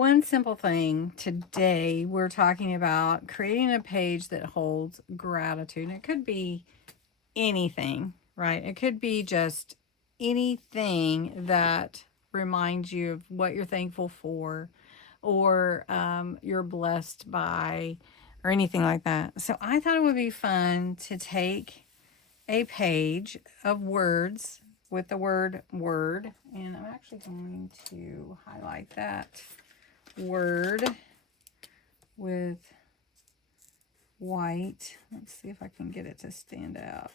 one simple thing today, we're talking about creating a page that holds gratitude. And it could be anything, right? It could be just anything that reminds you of what you're thankful for, or you're blessed by, or anything like that. So I thought it would be fun to take a page of words with the word word, and I'm actually going to highlight that word with white. Let's see if I can get it to stand out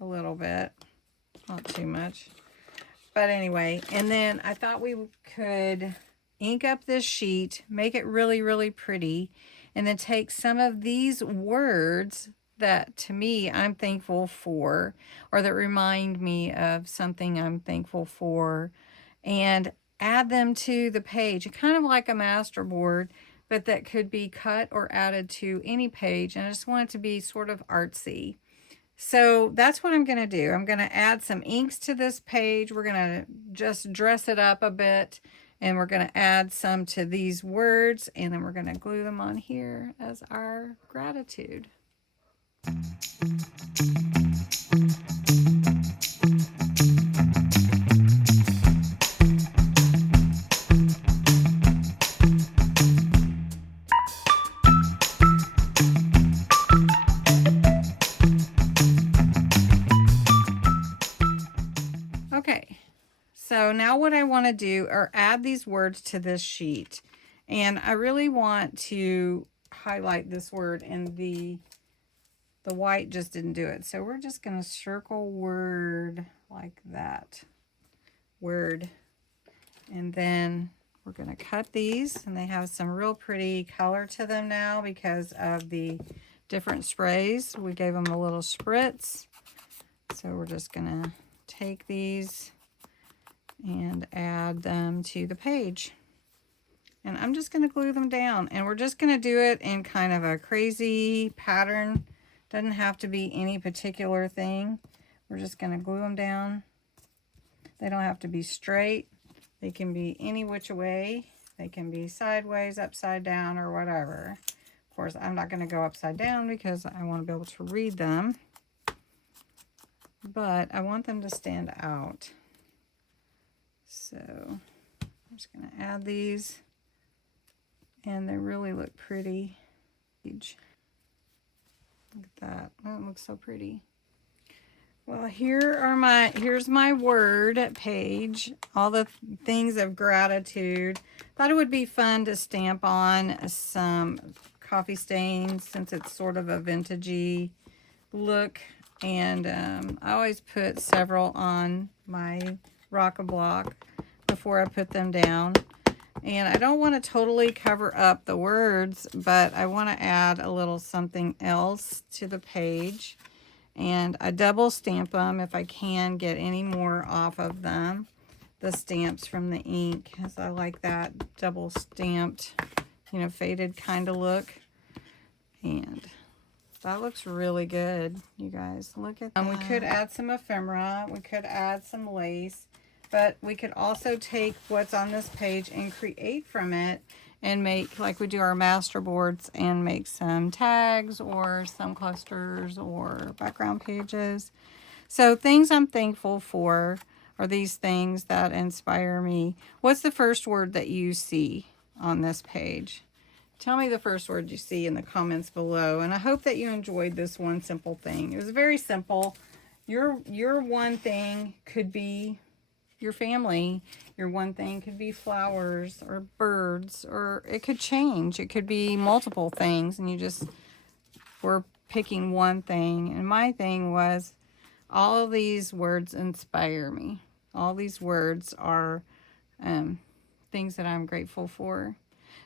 a little bit, not too much, but anyway. And then I thought we could ink up this sheet, make it really, really pretty, and then take some of these words that to me I'm thankful for, or that remind me of something I'm thankful for, and add them to the page, kind of like a master board, but that could be cut or added to any page. And I just want it to be sort of artsy. So that's what I'm going to do. I'm going to add some inks to this page. We're going to just dress it up a bit, and we're going to add some to these words, and then we're going to glue them on here as our gratitude. Okay, so now what I want to do are add these words to this sheet. And I really want to highlight this word, and the white just didn't do it. So we're just going to circle word like that. Word. And then we're going to cut these, and they have some real pretty color to them now because of the different sprays. We gave them a little spritz. So we're just going to take these and add them to the page. And I'm just going to glue them down, and we're just going to do it in kind of a crazy pattern. Doesn't have to be any particular thing. We're just going to glue them down. They don't have to be straight. They can be any which way. They can be sideways, upside down, or whatever. Of course, I'm not going to go upside down because I want to be able to read them. But I want them to stand out. So I'm just going to add these, and they really look pretty. Look at that. That looks so pretty. Well, here's my word page. All the things of gratitude. Thought it would be fun to stamp on some coffee stains since it's sort of a vintagey look. And I always put several on my rock-a-block before I put them down. And I don't want to totally cover up the words, but I want to add a little something else to the page. And I double stamp them if I can get any more off of them, the stamps from the ink, because I like that double stamped, faded kind of look. And that looks really good, you guys. Look at that. We could add some ephemera. We could add some lace. But we could also take what's on this page and create from it and make, like we do our master boards, and make some tags or some clusters or background pages. So things I'm thankful for are these things that inspire me. What's the first word that you see on this page? Tell me the first word you see in the comments below. And I hope that you enjoyed this one simple thing. It was very simple. Your one thing could be your family. Your one thing could be flowers or birds, or it could change. It could be multiple things, and you just were picking one thing. And my thing was, all of these words inspire me. All these words are things that I'm grateful for.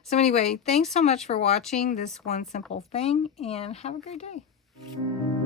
So anyway, thanks so much for watching this one simple thing, and have a great day.